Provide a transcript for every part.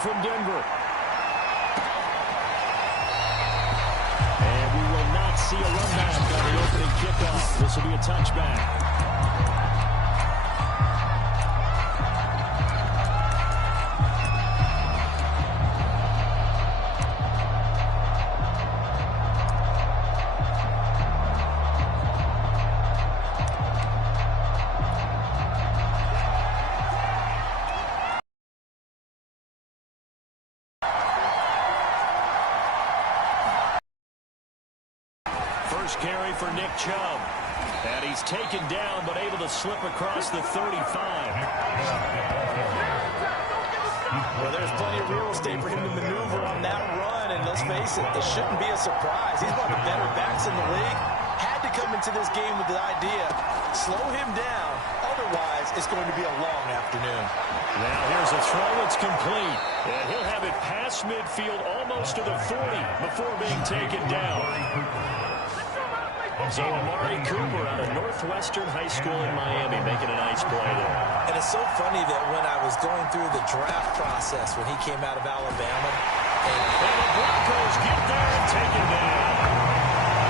from Denver. And we will not see a run back on the opening kickoff. This will be a touchback. Carry for Nick Chubb. And he's taken down, but able to slip across the 35. Well, there's plenty of real estate for him to maneuver on that run, and let's face it, it shouldn't be a surprise. He's one of the better backs in the league. Had to come into this game with the idea, slow him down, otherwise it's going to be a long afternoon. Now here's a throw, it's complete. And he'll have it past midfield almost to the 40 before being taken down. So Amari Cooper out of Northwestern High School in Miami making a nice play there. And it's so funny that when I was going through the draft process when he came out of Alabama. And the Broncos get there and take it down.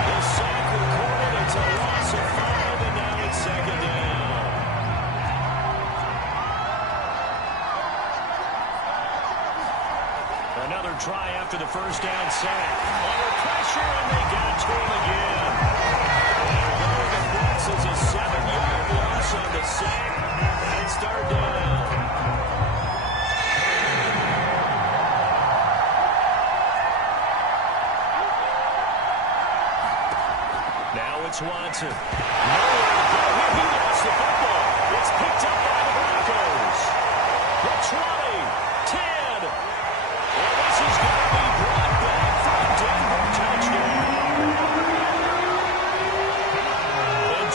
The sack recorded. It's a loss of 5, and now it's second down. Another try after the first down sack. Under pressure, and they got to him again. This is a 7-yard loss on the sack, and it's third down. Now it's Watson. Nowhere to go here. He lost the football. It's picked up by the Broncos. The 20, 10. Well, this is going to be brought back for a Denver touchdown.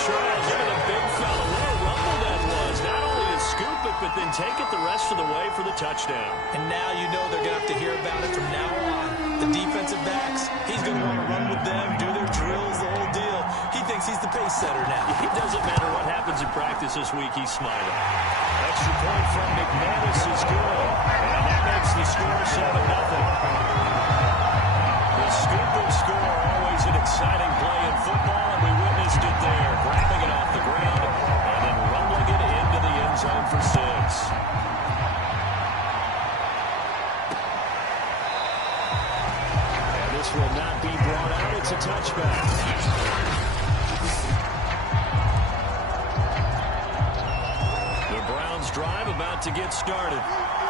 Charles, look at the big fella. What a rumble that was. Not only to scoop it, but then take it the rest of the way for the touchdown. And now you know they're going to have to hear about it from now on. The defensive backs, he's going to want to run with them, do their drills, the whole deal. He thinks he's the pace setter now. It doesn't matter what happens in practice this week, he's smiling. Extra point from McManus is good. And that makes the score 7-0. The scoop and score, always an exciting play in football, and we witnessed it there. Grabbing it off the ground and then rumbling it into the end zone for 6. And this will not be brought out. It's a touchback. The Browns drive about to get started.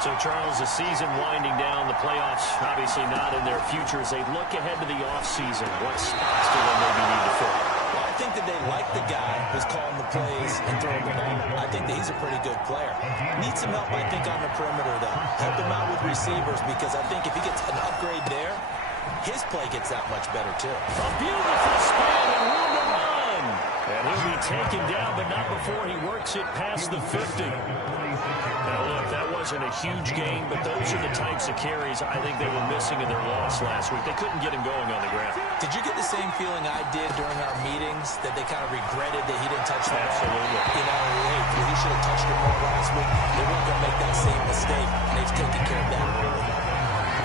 So, Charles, the season winding down, the playoffs obviously not in their future. As they look ahead to the offseason, what spots do they maybe need to fill? Well, I think that they like the guy who's calling the plays and throwing the ball. I think that he's a pretty good player. Needs some help, I think, on the perimeter, though. Help him out with receivers, because I think if he gets an upgrade there, his play gets that much better, too. A beautiful spin and room to run. And he'll be taken down, but not before he works it past the 50. Now, look, that wasn't a huge game, but those are the types of carries I think they were missing in their loss last week. They couldn't get him going on the ground. Did you get the same feeling I did during our meetings, that they kind of regretted that he didn't touch the ball? Absolutely. You know, hey, he should have touched it more last week. They weren't going to make that same mistake, and they've taken care of that early.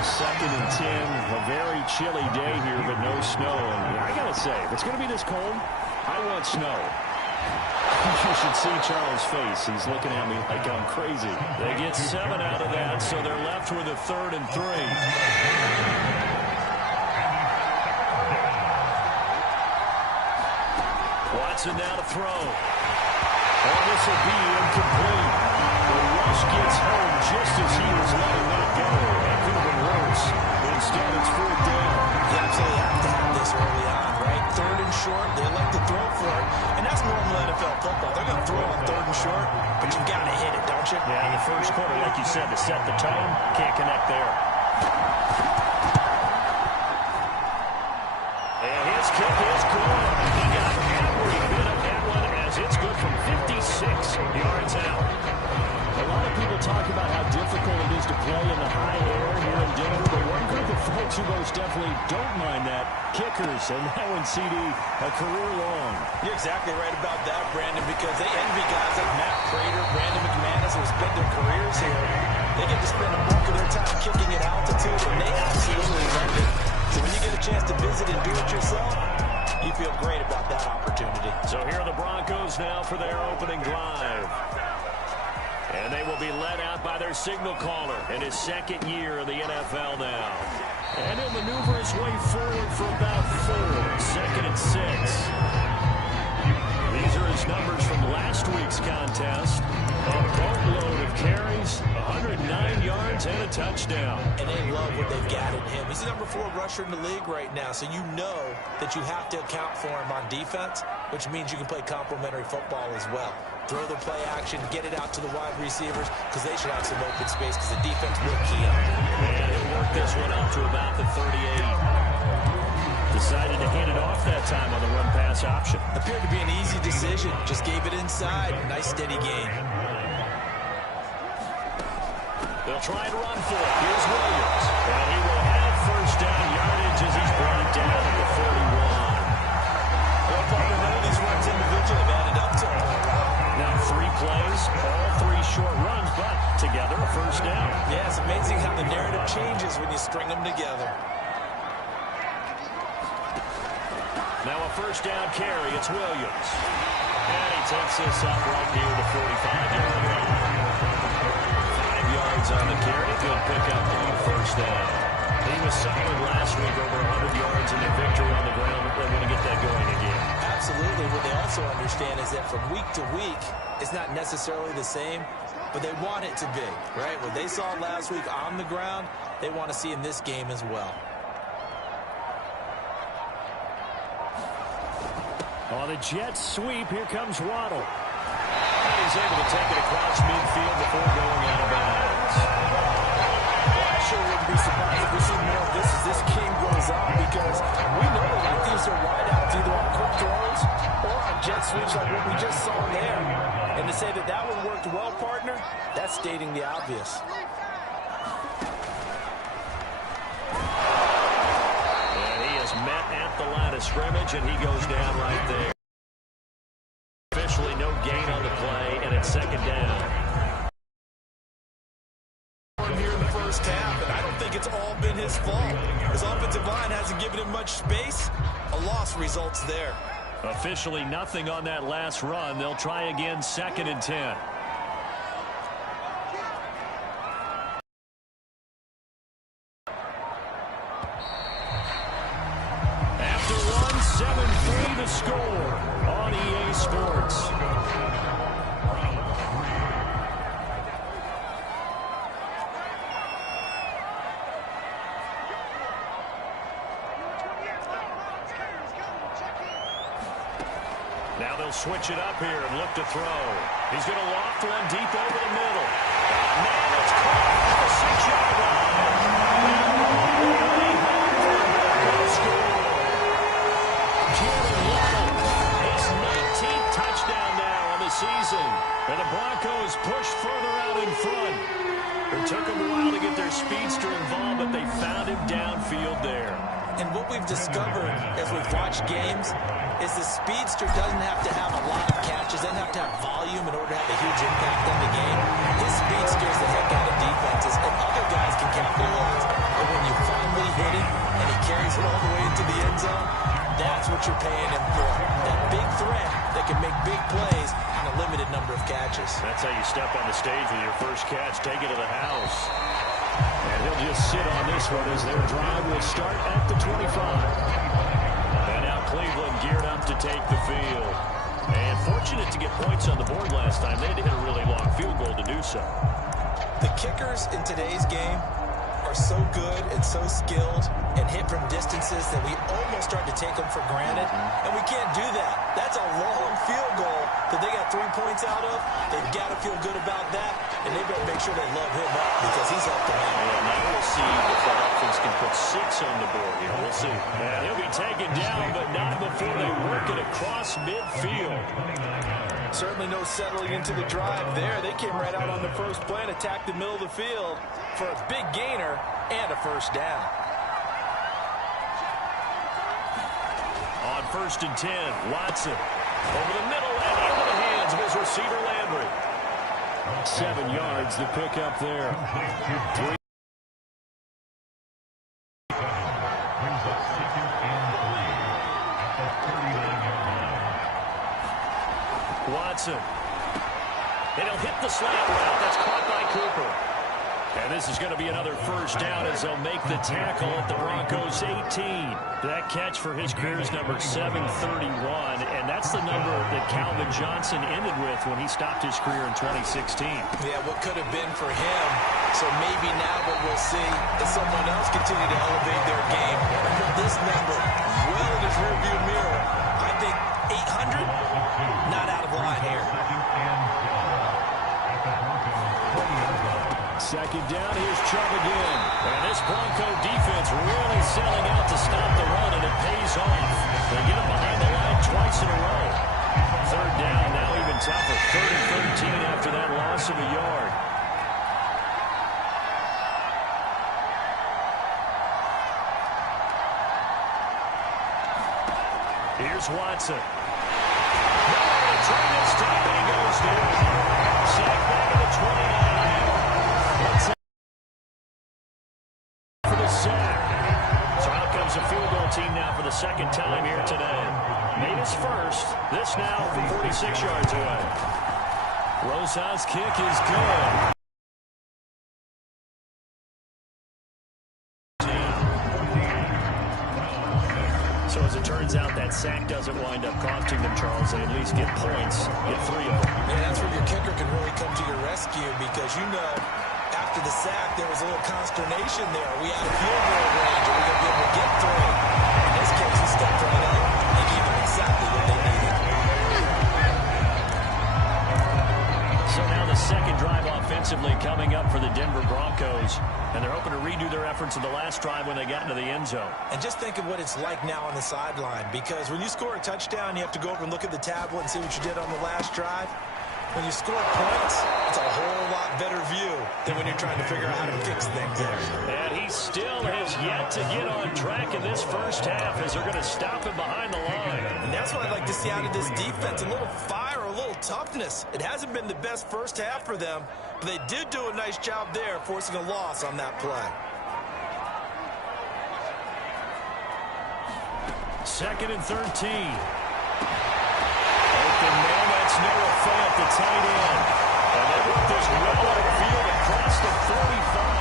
2nd and 10, a very chilly day here, but no snow. And I got to say, if it's going to be this cold, I want snow. You should see Charles' face. He's looking at me like I'm crazy. They get 7 out of that, so they're left with a 3rd and 3. Watson now to throw. Oh, this will be incomplete. The rush gets home just as he was letting that go. That could have been worse. But instead, it's 4th down. You absolutely have to have this early on, right? 3rd and short, they like to throw for it. And that's normal NFL football. They're going to throw on 3rd and short, but you've got to hit it, don't you? Yeah, in the first quarter, like you said, to set the tone, can't connect there. And his kick is good. He got every bit of that one as it's good from 56 yards out. A lot of people talk about how difficult it is to play in the high air here in Denver, but one group of folks who most definitely don't mind that, kickers, and that one, CD, a career long. You're exactly right about that, Brandon, because they envy guys like Matt Prater, Brandon McManus, who spent their careers here. They get to spend a bulk of their time kicking chance to visit and do it yourself, you feel great about that opportunity. So here are the Broncos now for their opening drive. And they will be led out by their signal caller in his second year in the NFL now. And he'll maneuver his way forward for about 4. 2nd and 6. These are his numbers from last week's contest. A boatload of carries, 109 yards, and a touchdown. And they love what they've got in him. He's the number 4 rusher in the league right now, so you know that you have to account for him on defense, which means you can play complementary football as well. Throw the play action, get it out to the wide receivers, because they should have some open space, because the defense will key up. And he'll work this one up to about the 38. Decided to hand it off that time on the run-pass option. Appeared to be an easy decision. Just gave it inside. Nice steady gain. They'll try and run for it. Here's Williams. And he will have first down yardage as he's brought down at the 41. Well, partner, none of these runs individually have added up to him. Now 3 plays, all 3 short runs, but together a first down. Yeah, it's amazing how the narrative changes when you string them together. Now a first down carry. It's Williams. And he takes this up right near the 45-yard line. 5 yards on the carry. Good pickup on first down. He was solid last week, over 100 yards in their victory on the ground. They're going to get that going again. Absolutely. What they also understand is that from week to week, it's not necessarily the same, but they want it to be, right? What they saw last week on the ground, they want to see in this game as well. On the jet sweep, here comes Waddle. And he's able to take it across midfield before going out of bounds. Well, I sure wouldn't be surprised if we see more of this as this game goes on, because we know they like these are wideouts either on quick throws or on jet sweeps like what we just saw there. And to say that that one worked well, partner, that's stating the obvious. Met at the line of scrimmage, and he goes down right there. Officially no gain on the play, and it's 2nd down. Here in the first half, and I don't think it's all been his fault. His offensive line hasn't given him much space. A loss results there. Officially nothing on that last run. They'll try again, 2nd and 10. The score on EA Sports. Now they'll switch it up here and look to throw. He's going to loft one deep over the middle. Man, it's caught at the 6-yard line. Touchdown now on the season. And the Broncos push further out in front. It took them a while to get their speedster involved, but they found him downfield there. And what we've discovered as we've watched games is the speedster doesn't have to have a lot of catches, doesn't have to have volume in order to have a huge impact on the game. His speed scares the heck out of defenses, and other guys can capitalize. But when you finally hit him and he carries it all the way into the end zone, that's what you're paying him for. That big threat that can make big plays on a limited number of catches. That's how you step on the stage with your first catch. Take it to the house. And he'll just sit on this one as their drive will start at the 25. And now Cleveland geared up to take the field. And fortunate to get points on the board last time. They had to hit a really long field goal to do so. The kickers in today's game are so good and so skilled and hit from distances that we almost start to take them for granted. And we can't do that. That's a long field goal that they got 3 points out of. They've got to feel good about that, and they better make sure they love him up because he's helped them out. Yeah, now we'll see if the Dolphins can put 6 on the board here. We'll see. And he'll be taken down, but not before they work it across midfield. Certainly no settling into the drive there. They came right out on the first play and attacked the middle of the field for a big gainer and a first down. On 1st and 10, Watson over the middle and into the hands of his receiver Landry. 7 yards the pickup there. 3. Watson. And he'll hit the slant route. That's caught by Cooper. And this is going to be another first down as they'll make the tackle at the Broncos 18. That catch for his career is number 731, and that's the number that Calvin Johnson ended with when he stopped his career in 2016. Yeah, what could have been for him. So maybe now what we'll see is someone else continue to elevate their game. Remember this number well in his rearview mirror. I think 800, not out of line here. Second down, here's Chubb again. And this Bronco defense really selling out to stop the run, and it pays off. They get him behind the line twice in a row. Third down, now even tougher. 3rd and 13 after that loss of a yard. Here's Watson. Trying to stop, and he goes down. Sack back at the 29. For the sack. So out comes a field goal team now for the second time here today. Made his first. This now from 46 yards away. Rosa's kick is good. So as it turns out, that sack doesn't wind up costing them, Charles. They at least get points, get 3 of them. Yeah, that's where your kicker can really come to your rescue because, you know, after the sack, there was a little consternation there. Are we out of field goal range? Are we going to be able to get 3? In this case, he stepped right up and gave them exactly what they needed. So now the second drive offensively coming up for the Denver Broncos. And they're hoping to redo their efforts in the last drive when they got into the end zone. And just think of what it's like now on the sideline, because when you score a touchdown, you have to go over and look at the tablet and see what you did on the last drive. When you score points, it's a whole lot better view than when you're trying to figure out how to fix things there. And he still has yet to get on track in this first half as they're going to stop him behind the line. And that's what I'd like to see out of this defense, a little fire, a little toughness. It hasn't been the best first half for them, but they did do a nice job there, forcing a loss on that play. 2nd and 13. Open man, that's Noah Fant, the tight end. And they work this well upfield across the 45.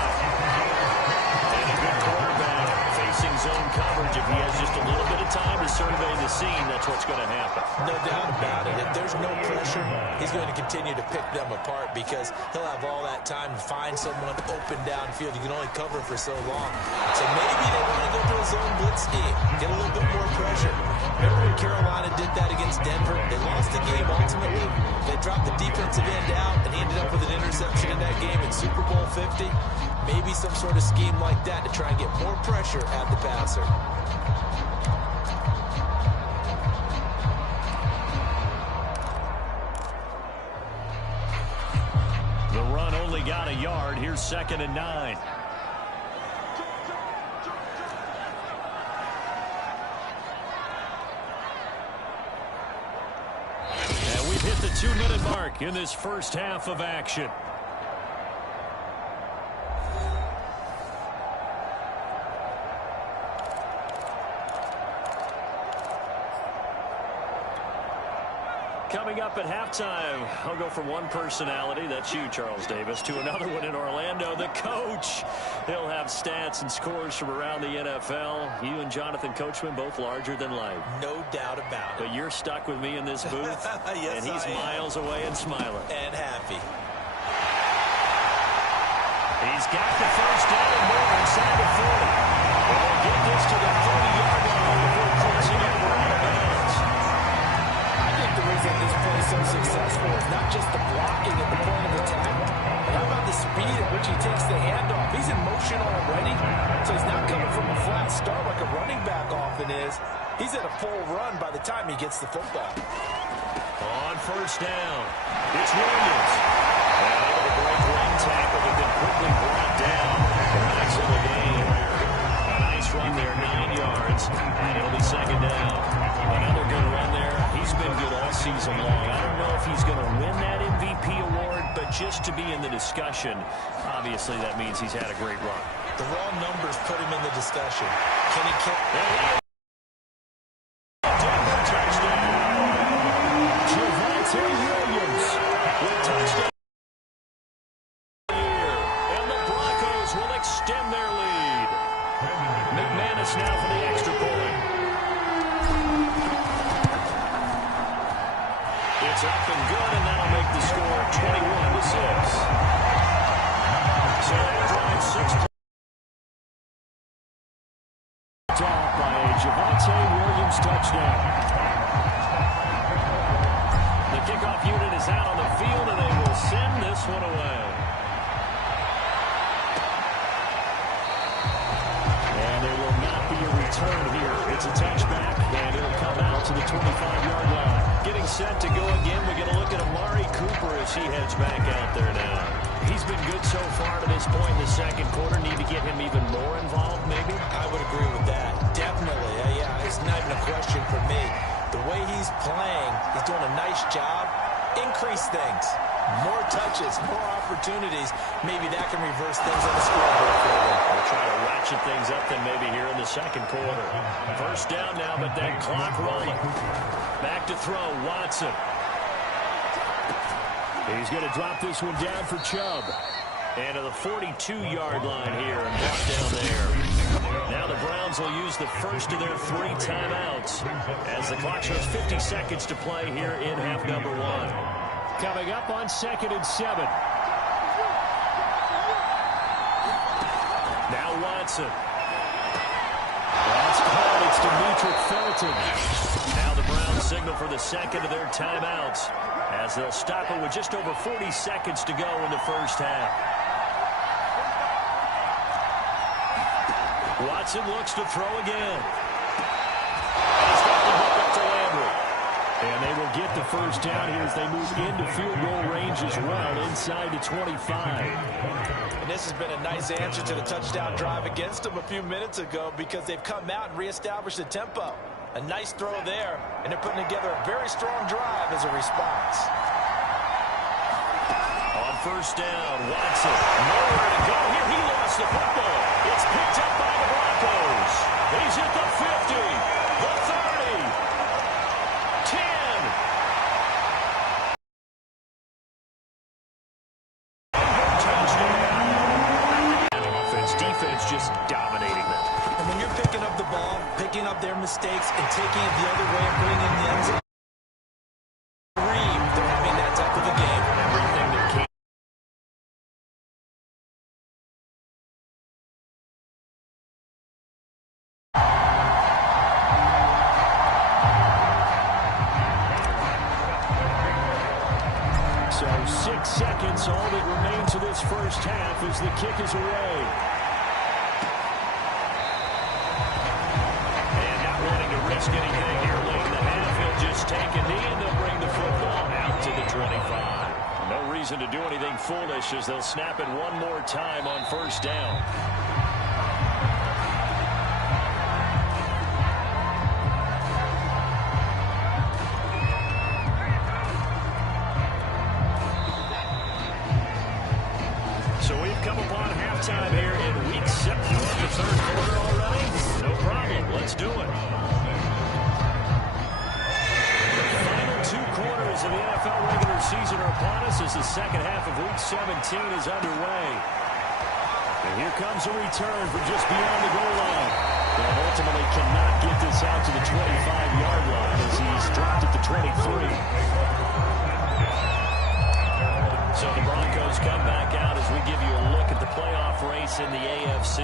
And a good quarterback facing zone coverage. If he has just a little bit of time to survey the scene, that's what's going to happen. No doubt about it. If there's no pressure, he's going to continue to pick them apart because he'll have all that time to find someone open downfield. You can only cover for so long. So maybe they want to go to a zone blitz scheme, get a little bit more pressure. Remember when Carolina did that against Denver? They lost the game ultimately. They dropped the defensive end out, and he ended up with an interception in that game in Super Bowl 50. Maybe some sort of scheme like that to try and get more pressure at the passer. The run only got a yard. Here's 2nd and 9. And we've hit the 2-minute mark in this first half of action. Coming up at halftime, I'll go from one personality, that's you, Charles Davis, to another one in Orlando, the coach. He'll have stats and scores from around the NFL. You and Jonathan Coachman, both larger than life. No doubt about it. But you're stuck with me in this booth, yes, and he's miles away and smiling. And happy. He's got the first down and more inside the 40. They'll get this to the 30-yard line before crossing over out of bounds. The reason this play is so successful is not just the blocking at the point of attack, but how about the speed at which he takes the handoff? He's in motion already, so he's not coming from a flat start like a running back often is. He's at a full run by the time he gets the football. On first down, it's Williams. And able to break one tackle, but then quickly brought down. Nice of the game. A nice run there, 9 yards, and it'll be 2nd down. Another good run there. He's been good all season long. I don't know if he's going to win that MVP award, but just to be in the discussion, obviously that means he's had a great run. The raw numbers put him in the discussion. Can he kick? Denver touchdown. Javonte Williams. extend their lead. McManus now for the extra point. It's up and good, and that'll make the score 21-6. So that drives 6 points off by a Javonte Williams touchdown. The kickoff unit is out on the field, and they will send this one away. And there will not be a return here. It's a touchback, and it'll come out to the 25-yard line. Getting set to go again. We're going to look at Amari Cooper as he heads back out there now. He's been good so far to this point in the second quarter. Need to get him even more involved, maybe? I would agree with that. Definitely. Yeah, it's not even a question for me. The way he's playing, he's doing a nice job. Increase things. More touches, more opportunities. Maybe that can reverse things on the scoreboard for them. We'll try to ratchet things up then maybe here in the second quarter. First down now, but then clock rolling. Back to throw, Watson. He's going to drop this one down for Chubb. And to the 42-yard line here and brought down there. Now the Browns will use the first of their 3 timeouts as the clock shows 50 seconds to play here in half number 1. Coming up on 2nd and 7. Now Watson. That's called. It's Demetric Felton. Now the Browns signal for the second of their timeouts as they'll stop it with just over 40 seconds to go in the first half. Watson looks to throw again. He's got the hook up to Landry. And they will get the first down here as they move into field goal range as well, inside the 25. And this has been a nice answer to the touchdown drive against them a few minutes ago because they've come out and reestablished the tempo. A nice throw there, and they're putting together a very strong drive as a response. On first down, Watson. Nowhere to go here. He lost the football. It's picked up by the Broncos. He's at the 50, the 30, 10. Touchdown. Offense, defense just dominating them. And when you're picking up the ball, picking up their mistakes, and taking it the other way and putting it in the end zone, they're having that type of a game. Everything that came. So 6 seconds, all that remains of this first half as the kick is away. And not wanting to risk anything here late in the half, he'll just take a knee and they'll bring the football out to the 25. No reason to do anything foolish as they'll snap it one more time on first down. So we've come upon halftime here in week 7 of the third quarter already. No problem. Let's do it. The final 2 quarters of the NFL regular season are upon us as the second half of week 17 is underway. And here comes a return from just beyond the goal line. And ultimately cannot get this out to the 25-yard line as he's dropped at the 23. So the Broncos come back out as we give you a look at the playoff race in the AFC.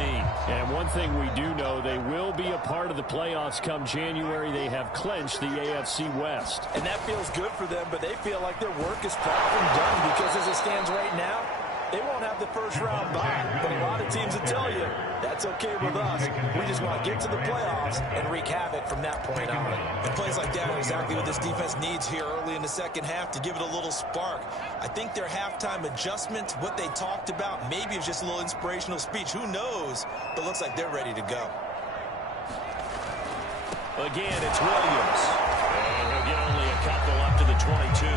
And one thing we do know, they will be a part of the playoffs come January. They have clinched the AFC West. And that feels good for them, but they feel like their work is far from done because as it stands right now, they won't have the first round bye. But a lot of teams will tell you, that's okay with us. We just want to get to the playoffs and wreak havoc from that point on. And plays like that are exactly what this defense needs here early in the second half to give it a little spark. I think their halftime adjustment, what they talked about, maybe it's just a little inspirational speech. Who knows? But looks like they're ready to go. Again, it's Williams. And he'll get only a couple up to the 22.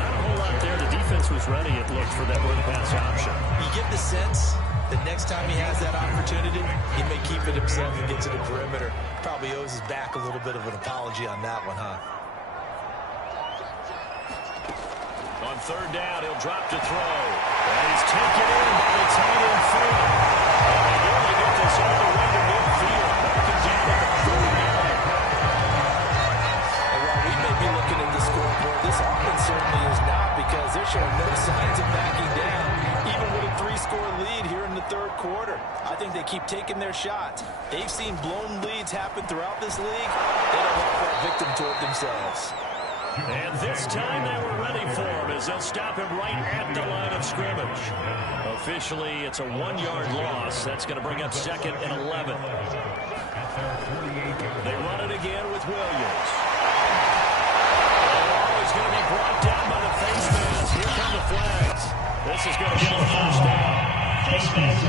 Not a whole lot there. The defense was ready, it looked, for that run pass option. You get the sense that next time he has that opportunity, he may keep it himself and get to the perimeter. Probably owes his back a little bit of an apology on that one, huh? On third down, he'll drop to throw. And he's taken in by the tight end Ford. showing no signs of backing down, even with a 3-score lead here in the third quarter. I think they keep taking their shots. They've seen blown leads happen throughout this league. They don't want that victim toward themselves. And this time they were ready for him as they'll stop him right at the line of scrimmage. Officially, it's a 1-yard loss. That's going to bring up 2nd and 11. They run it again with Williams. Oh, he's going to be brought down by the face mask. Here come the flags. This is going to give him a first down. Face mask,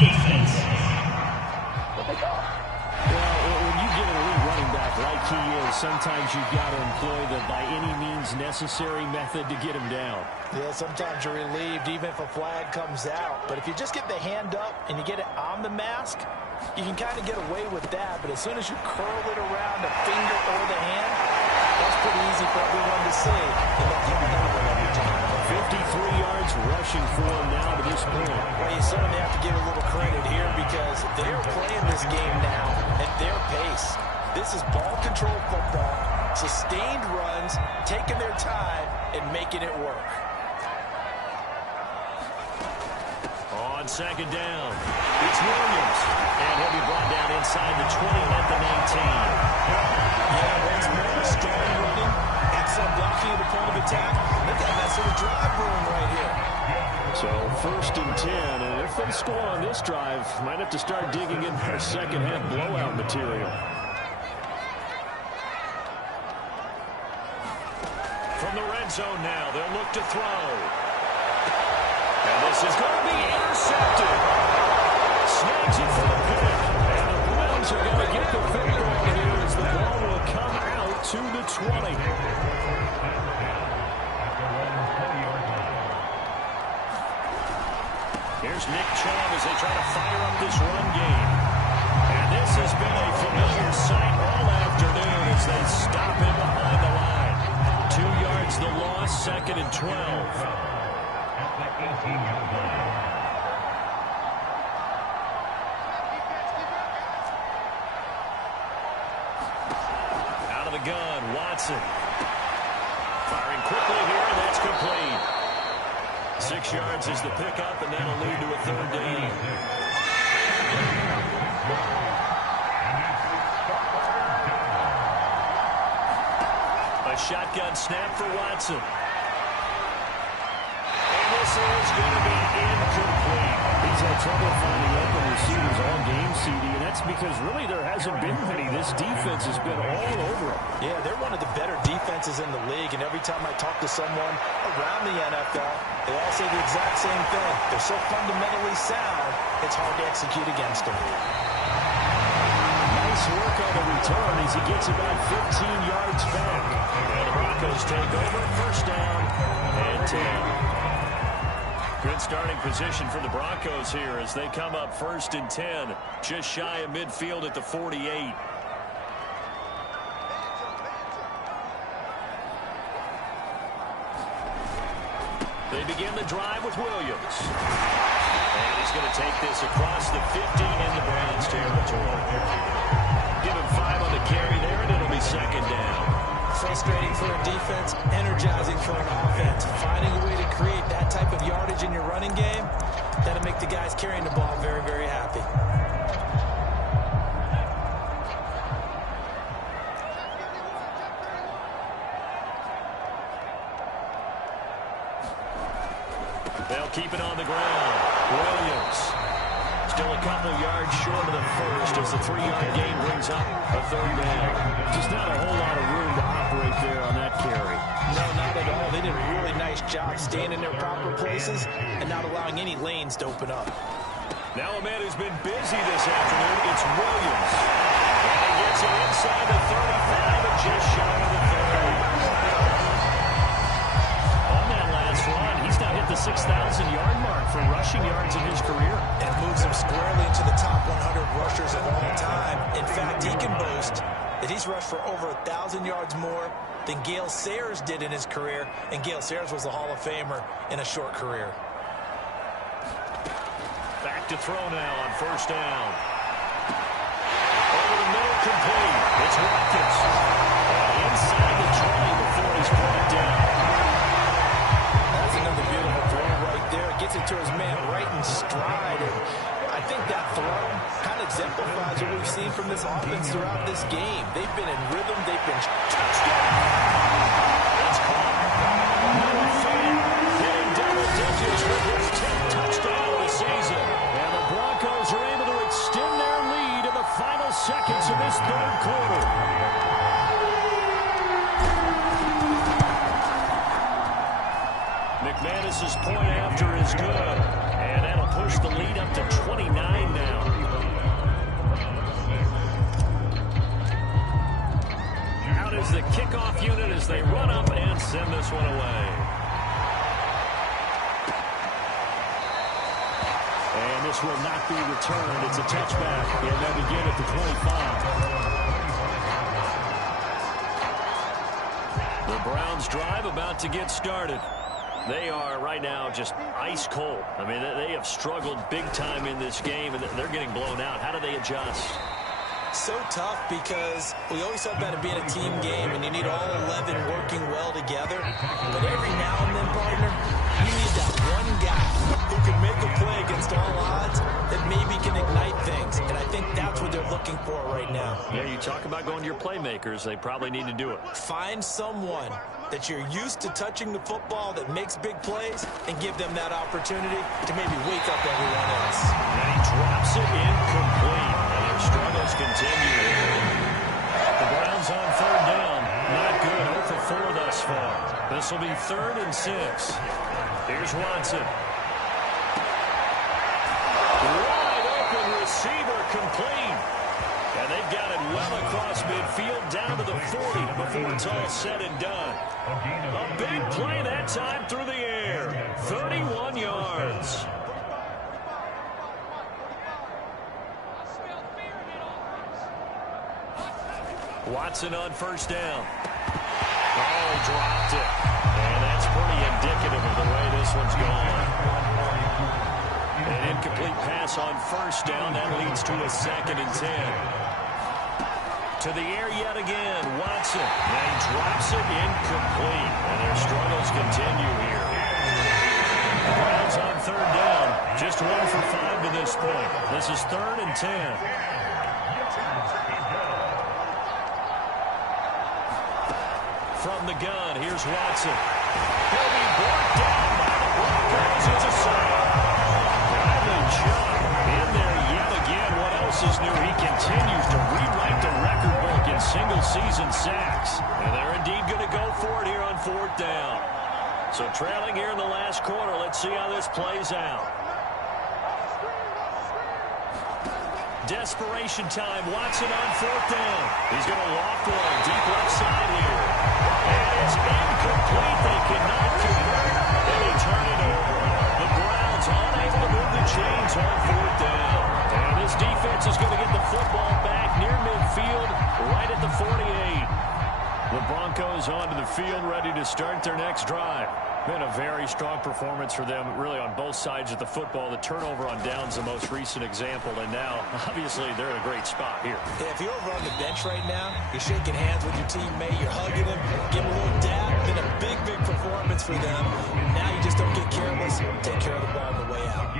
defense. Well, when you get an elite running back like he is, sometimes you've got to employ the by any means necessary method to get him down. Yeah, sometimes you're relieved even if a flag comes out. But if you just get the hand up and you get it on the mask, you can kind of get away with that. But as soon as you curl it around the finger or the hand, that's pretty easy for everyone to see. 53 yards rushing for him now to this point. Well, you certainly have to give a little credit here because they're playing this game now at their pace. This is ball control football, sustained runs, taking their time and making it work. On 2nd down, it's Williams. And he'll be brought down inside the 20 at the 19. Yeah, once more, strong running, excellent blocking at the point of attack. Look at that sort of drive room right here. So 1st and 10, and if they score on this drive, might have to start digging in their second-half blowout material. From the red zone now, they'll look to throw. And this is going to be intercepted. Snags it for the pick. And the Browns are going to get the victory here as the ball will come out to the 20. Here's Nick Chubb as they try to fire up this run game. And this has been a familiar sight all afternoon as they stop him behind the line. 2 yards the loss, 2nd and 12. Out of the gun, Watson. Firing quickly here, and that's complete. 6 yards is the pickup, and that'll lead to a 3rd down. A shotgun snap for Watson. And this is going to be incomplete. He's had trouble finding open receivers all game, CD, and that's because really there hasn't been many. This defense has been all over him. Yeah, they're one of the better defenses in the league, and every time I talk to someone around the NFL, they all say the exact same thing. They're so fundamentally sound, it's hard to execute against them. Nice work on the return as he gets about 15 yards back. And the Broncos take over, 1st down and 10. Good starting position for the Broncos here as they come up 1st and 10, just shy of midfield at the 48. They begin the drive with Williams. And he's going to take this across the 50 in the Browns territory. Give him 5 on the carry there, and it'll be 2nd down. Frustrating for a defense, energizing for an offense. Finding a way to create that type of yardage in your running game, that'll make the guys carrying the ball very, very happy. They'll keep it on the ground. Williams still a couple yards short of the first as the 3-yard gain brings up a 3rd down. Just not a whole lot of room to operate there on that carry. No, not at all. They did a really nice job staying in their proper places and not allowing any lanes to open up. Now a man who's been busy this afternoon, it's Williams. And he gets it inside the 35 and just shy of the 30. On that last run, he's now hit the 6,000-yard mark for rushing yards in his career. And moves him squarely into the top 100 rushers of all time. In fact, he can boast that he's rushed for over 1,000 yards more than Gale Sayers did in his career. And Gale Sayers was a Hall of Famer in a short career. Back to throw now on 1st down. Over the middle, complete. It's Watkins. Inside the 20 before he's brought down. That's a to his man right in stride. And I think that throw kind of exemplifies what we've seen from this offense throughout this game. They've been in rhythm. They've been touchdown. It's caught. Noah Fant hitting double digits with his 10th touchdown of the season. And the Broncos are able to extend their lead in the final seconds of this third quarter. McManus's point after is good, and that'll push the lead up to 29 now. Out is the kickoff unit as they run up and send this one away. And this will not be returned. It's a touchback, and they'll begin at the 25. The Browns drive about to get started. They are right now just ice cold. I mean, they have struggled big time in this game, and they're getting blown out. How do they adjust? So tough because we always talk about it being a team game, and you need all 11 working well together. But every now and then, partner, you need that one guy who can make a play against all odds that maybe can ignite things. And I think that's what they're looking for right now. Yeah, you talk about going to your playmakers. They probably need to do it. Find someone that you're used to touching the football that makes big plays and give them that opportunity to maybe wake up everyone else. And he drops it incomplete. And their struggles continue. The Browns on third down. Not good. 0 for 4 thus far. This will be 3rd and 6. Here's Watson. Wide open receiver complete. And they've got it well across midfield down to the 40 before it's all said and done. A big play that time through the air. 31 yards. Watson on first down. Oh, dropped it. And that's pretty indicative of the way this one's going. An incomplete pass on first down. That leads to a 2nd and 10. To the air yet again. Watson. And he drops it incomplete. And their struggles continue here. The Browns on third down. Just 1 for 5 to this point. This is 3rd and 10. From the gun, here's Watson. He'll be brought down by the Broncos. It's a sack. Bradley Chubb in there yet again. What else is new? He continues to rewrite the record book in single-season sacks. And they're indeed going to go for it here on 4th down. So trailing here in the last quarter. Let's see how this plays out. Desperation time. Watson on 4th down. He's going to loft one deep left side here. And it's incomplete. They cannot convert. And they turn it over. The Browns unable to move the chains on 4th down. And this defense is going to get the football back near midfield, right at the 48. The Broncos onto the field, ready to start their next drive. Been a very strong performance for them, really, on both sides of the football. The turnover on downs, the most recent example, and now, obviously, they're in a great spot here. Yeah, if you're over on the bench right now, you're shaking hands with your teammate, you're hugging him, give him a little dab. Been a big, big performance for them. Now you just don't get careless. Take care of the ball on the way out.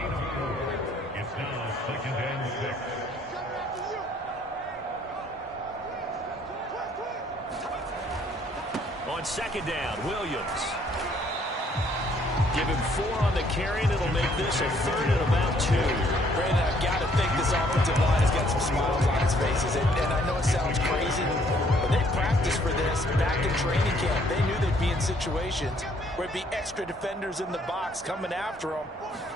It's now 2nd and 6. On 2nd down, Williams. Give him 4 on the carry, and it'll make this a 3rd and about 2. Brandon, I've got to think this offensive line has got some smiles on its faces. And I know it sounds crazy, but they practiced for this back in training camp. They knew they'd be in situations where it'd be extra defenders in the box coming after them,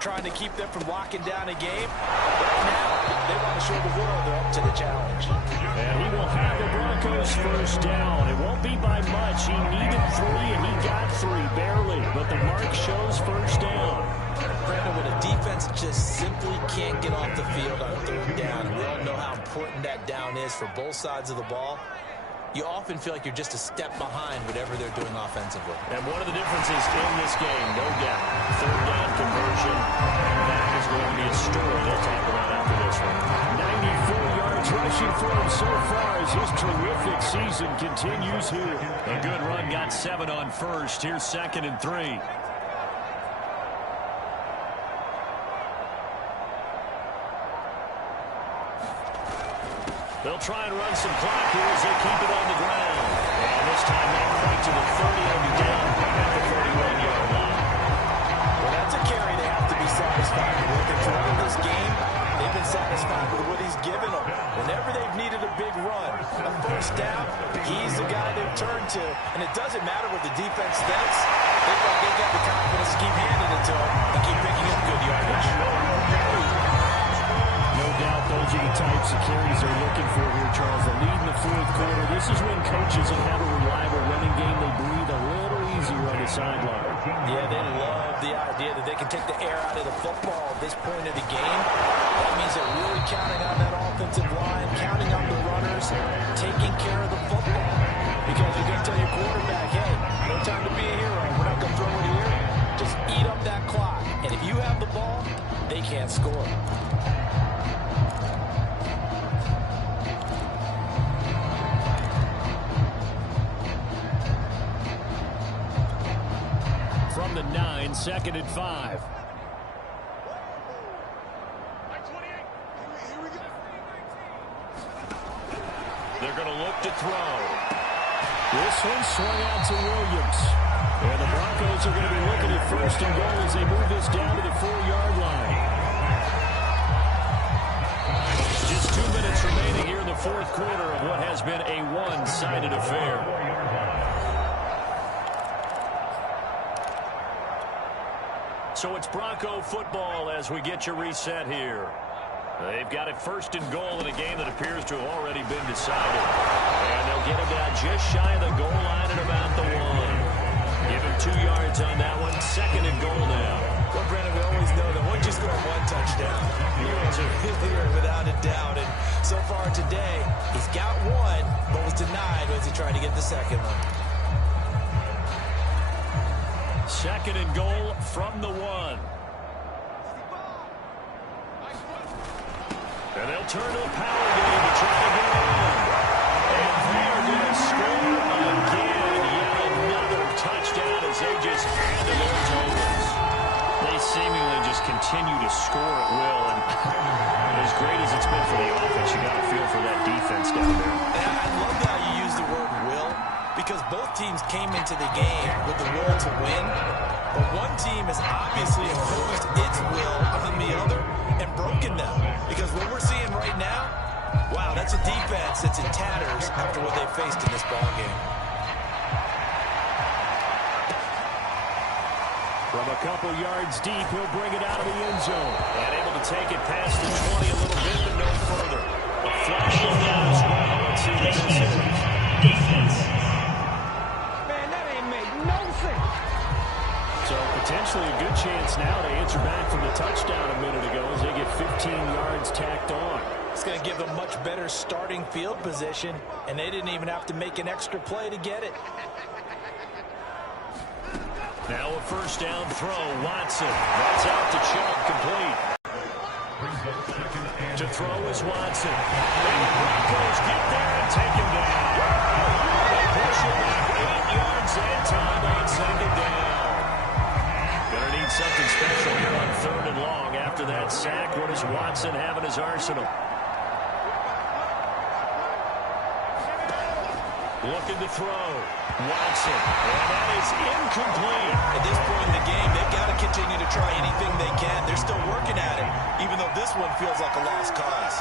trying to keep them from locking down a game. Right now, they want to show the world they're up to the challenge. And he will have the Broncos first down. It won't be by much. He needed 3, and he got 3, barely. But the mark shows first down. Brandon, when a defense just simply can't get off the field on 3rd down, we all know how important that down is for both sides of the ball, you often feel like you're just a step behind whatever they're doing offensively. And one of the differences in this game, no doubt, 3rd down conversion, that is going to be a story they'll talk about after this one. 94 yards rushing for him so far as his terrific season continues here. A good run, got 7 on first. Here's 2nd and 3. They'll try and run some clock here as they keep it on the ground. And this time not quite to the 30. They'll be down at the 31-yard line. Well, that's a carry they have to be satisfied with. And throughout this game, they've been satisfied with what he's given them. Whenever they've needed a big run, a first down, he's the guy they've turned to. And it doesn't matter what the defense thinks. They've got the confidence to keep handing it to him and keep picking up good yardage. No doubt those are the types of carries they're looking for here, Charles. The lead in the fourth quarter. This is when coaches that have a reliable running game, they breathe a little easier on the sideline. Yeah, they love the idea that they can take the air out of the football at this point of the game. That means they're really counting on that offensive line, counting on the runners, taking care of the football. Because you're going to tell your quarterback, hey, no time to be a hero. We're not going to throw it here. Just eat up that clock. And if you have the ball, they can't score. From the 9, 2nd and 5. They're going to look to throw. This one swung out to Williams. And the Broncos are going to be looking at 1st and goal as they move this down to the 4-yard line. Just 2 minutes remaining here in the fourth quarter of what has been a one-sided affair. So it's Bronco football as we get you reset here. They've got it 1st and goal in a game that appears to have already been decided. And they'll get him down just shy of the goal line at about the 1. Give him 2 yards on that one. 2nd and goal now. Well, Brandon, we always know that once you score 1 touchdown, you're in without a doubt. And so far today, he's got 1, but was denied as he tried to get the 2nd one. 2nd and goal from the 1. And they'll turn to a power game to try to get in. And they're going to score again. Yet another touchdown as they just add to their totals. They seemingly just continue to score at will. And as great as it's been for the offense, you got to feel for that defense down there. And I love how you use the word will, because both teams came into the game with the will to win. But one team has obviously imposed its will on the other and broken them. Because what we're seeing right now, wow, that's a defense that's in tatters after what they faced in this ballgame. From a couple yards deep, he'll bring it out of the end zone. And able to take it past the 20 a little bit, but no further. A flash on that as well. Let's see what this is. Defense. Man, that ain't made no sense. So potentially a good chance now to answer back from the touchdown a minute ago as they get 15 yards tacked on. It's going to give them much better starting field position, and they didn't even have to make an extra play to get it. Now a 1st down throw. Watson. That's out to Chubb, complete. To throw is Watson. And the Broncos get there and take him down. They push it back 8 yards that time on 2nd down. Gonna need something special here on 3rd and long after that sack. What does Watson have in his arsenal? Looking to throw. Watson. And that is incomplete. At this point in the game, they've got to continue to try anything they can. They're still working at it, even though this one feels like a lost cause.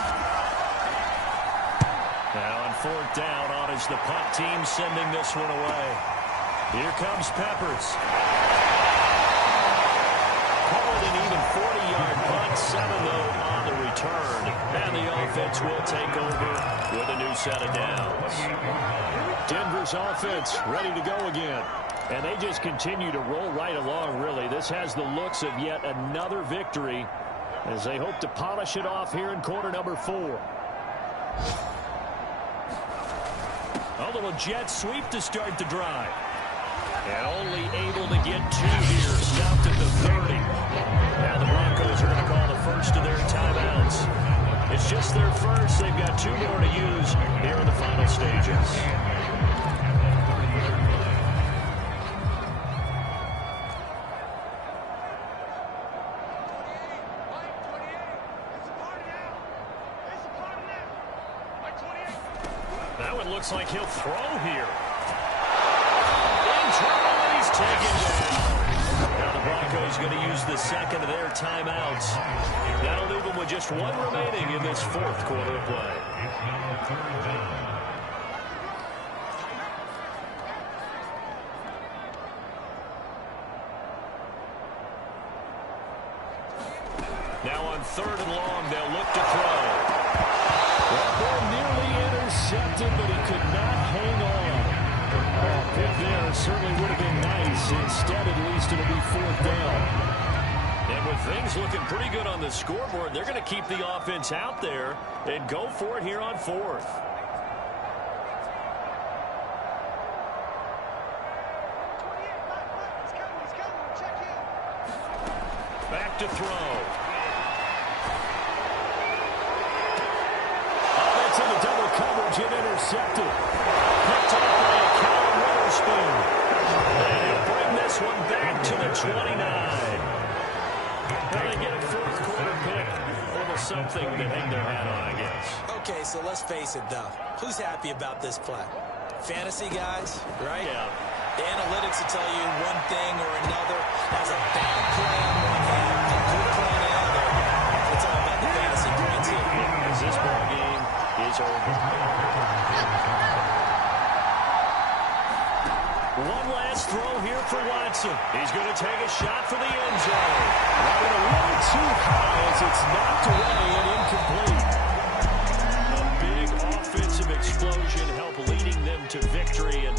Now on 4th down, on is the punt team sending this one away. Here comes Peppers. Called an even 40-yard punt, 7 though on the return. And the offense will take over with a new set of downs. Denver's offense ready to go again. And they just continue to roll right along, really. This has the looks of yet another victory as they hope to polish it off here in quarter number 4. A little jet sweep to start the drive. And only able to get 2 here, stopped at the 30. Now the Broncos are going to call the first of their timeouts. It's just their first. They've got 2 more to use here in the final stages. Like 28. That one looks like he'll throw here. In trouble, and he's taken down. Now the Broncos going to use the second of their timeouts. That'll leave them with just one remaining in this fourth quarter of play. It's now third down. Now on third and long, they'll look to throw. That ball nearly intercepted, but he could not hang on. Pick there certainly would have been nice. Instead, at least it'll be fourth down. And with things looking pretty good on the scoreboard, they're going to keep the offense out there and go for it here on fourth. Back to throw. That's in the double coverage and intercepted. Picked off by a Cal Witherspoon. And he'll bring this one back to the 29. Now they get a fourth quarter pick. A little something to hang their hat on, I guess. Okay, so let's face it, though. Who's happy about this play? Fantasy guys, right? Yeah. The analytics will tell you one thing or another. As a bad play on one hand, a good play on the other. It's all about the fantasy points here. As this ball game is over. One last throw here for Watson. He's going to take a shot for the end zone. Running a little too high as it's knocked away and incomplete. A big offensive explosion helped leading them to victory. And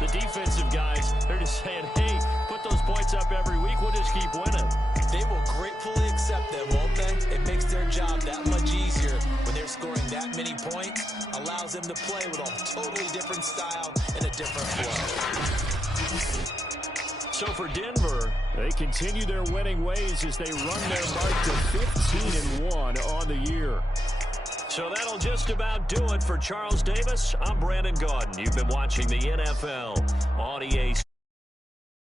the defensive guys, they're just saying, hey, put those points up every week. We'll just keep winning. They will gratefully accept them, won't they? It makes their job that much easier when they're scoring that many points. Allows them to play with a totally different style and a different flow. So for Denver, they continue their winning ways as they run their mark to 15-1 on the year. So that'll just about do it for Charles Davis. I'm Brandon Gaudin. You've been watching the NFL on EA.